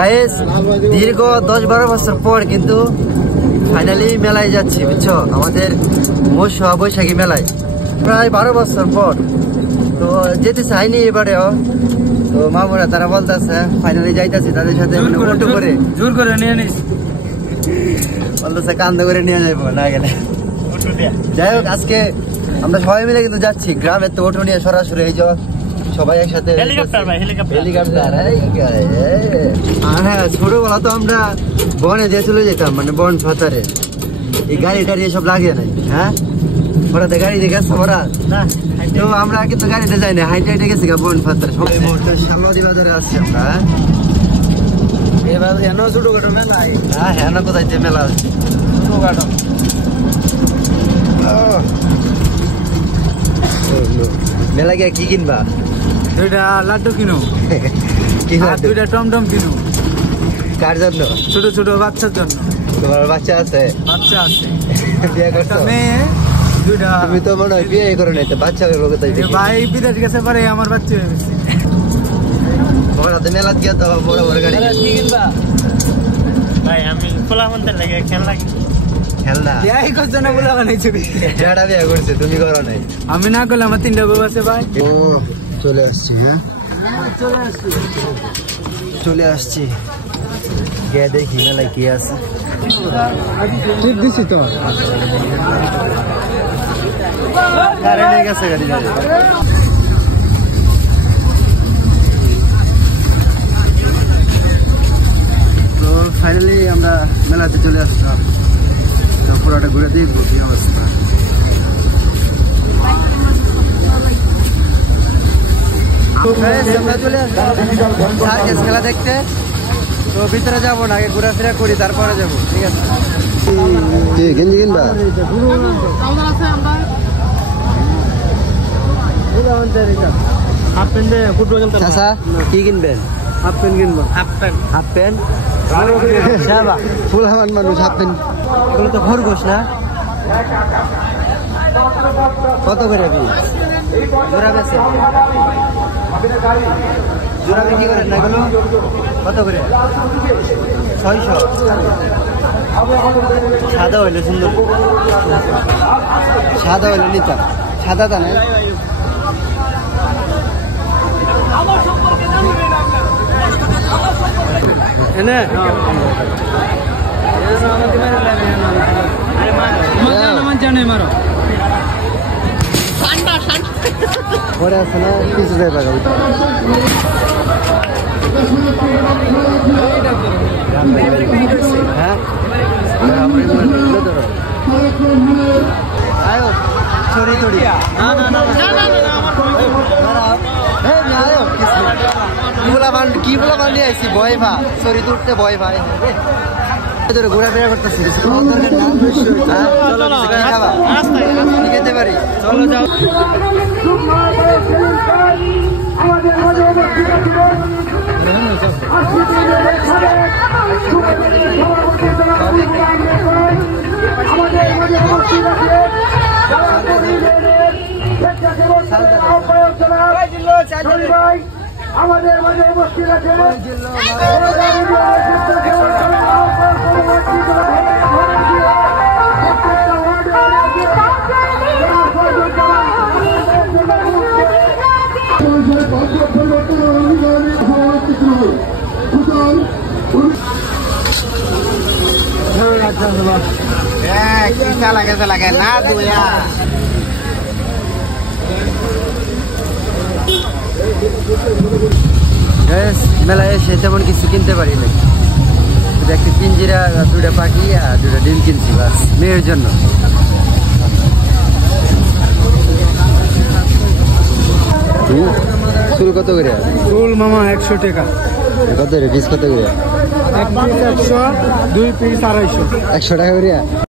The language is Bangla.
গাইস দীর্ঘ 10-12 বছর পর কিন্তু ফাইনালি মেলায় যাচ্ছি, বুঝছো? আমাদের মৎস্য বৈশাখী মেলায় প্রায় 12 বছর পর তো যেতে চাইনি এবারেও। তো মামুরা তারা বলতেছে ফাইনালি যাইতেছি, তাদের সাথে অটো করে জোর করে নিয়ে নিস, বলতেছে কান্দ করে নিয়ে যাবো না গেলে। যাই হোক, আজকে আমরা সবাই মিলে কিন্তু যাচ্ছি গ্রামের, তো অটো নিয়ে সরাসরি এই যে সবাই একসাথে হেলিকপ্টার। আর হ্যাঁ, ছোটবেলা তো আমরা বনে দিয়ে চলে যেতাম, মানে বন ফাতারে। এই গাড়ি টাড়ি এসব লাগে নাই। হ্যাঁ, ওরা তো গাড়ি দিয়ে গেছে ওরা, তো আমরা কিন্তু গাড়িতে যাই না, হাইটে হাইটে গেছি বন ফাতারে। সবাই শালবাদী বাজারে আসছি আমরা। এবার হেন ছোটখাটো মেলা, হ্যাঁ হেন কোথায় যে মেলা আছে ছোটখাটো। মেলা গিয়ে কি কিনবা? দুইটা লাড্ডু কিনো, দুইটা টমটম কিনো। কার জন্য? ছোট ছোট বাচ্চার জন্য। তোমার বাচ্চা আছে? বাচ্চা আছে, বিয়ে করছো? মেয়ে দুইটা। তুমি তো মনে হয় বিয়ে করো নাই, তো বাচ্চা হলো কোথায়? ভাই বিদেশ গেছে পরে আমার বাচ্চা হয়ে গেছে। মেলা গিয়ে তো বড় বড় গাড়ি কি কিনবা? ভাই আমি পোলামন্তের লাগে খেলনা খেলনা বিয়ে করছো না? বলা বানাইছো? যারা বিয়ে করছে, তুমি করো নাই? আমি না করলে আমার 3টা বউ আছে ভাই। ও চলে আসছি। হ্যাঁ চলে আসছি, গিয়ে দেখি মেলায় কি আছে। ঠিক দিছি তো, কারেন্ট গেছে গাড়ি। তো ফাইনালি আমরা মেলাতে চলে আসলাম, পুরোটা ঘুরে দেখবো কি অবস্থা। আমরা চলে আসলাম সার্কাস খেলা দেখতে। তো ভিতরে যাবো না, আগে ঘোরাফেরা করি তারপরে যাবো, ঠিক আছে? গেঞ্জি কিনবা? হাফ প্যান্ট ফুটবল খেলতে। চাচা কি কিনবেন? হাফ প্যান্ট কিনবো। হাফ প্যান্ট হাফ প্যান্ট ফুলহামান মানুষ হাফ প্যান্ট, এগুলো তো খরগোশ না? কত করে জোড়া বেছে? জোড়া বিক্রি করেন না এগুলো? কত করে? 600। সাদা হইলে সুন্দর, সাদা হইলে নিতাম। সাদা তা নেই? পরে আছে না কিছু টাকা? হ্যাঁ ছড়ি ছড়ি কি বলা বান্ডি আইসি ভয় ভা ছড়ি তুলতে ভয় ভাই ঘোরাফেরা করতেছি। খেতে পারি? চলো যাও। আমাদের মাঝে উপস্থিত আছে লাগে না দুয়া। মেলায় এসে তেমন কিছু কিনতে পারি না, একটা পিঞ্জিরা, 2টা পাখি আর 2টা ডিম কিনছি বাস মেয়ের জন্য। চুল কত করে? চুল মামা 100 টাকা। কত করে পিস? কত করে? 1 পিস 100, 2 পিস 250। 100 টাকা করে।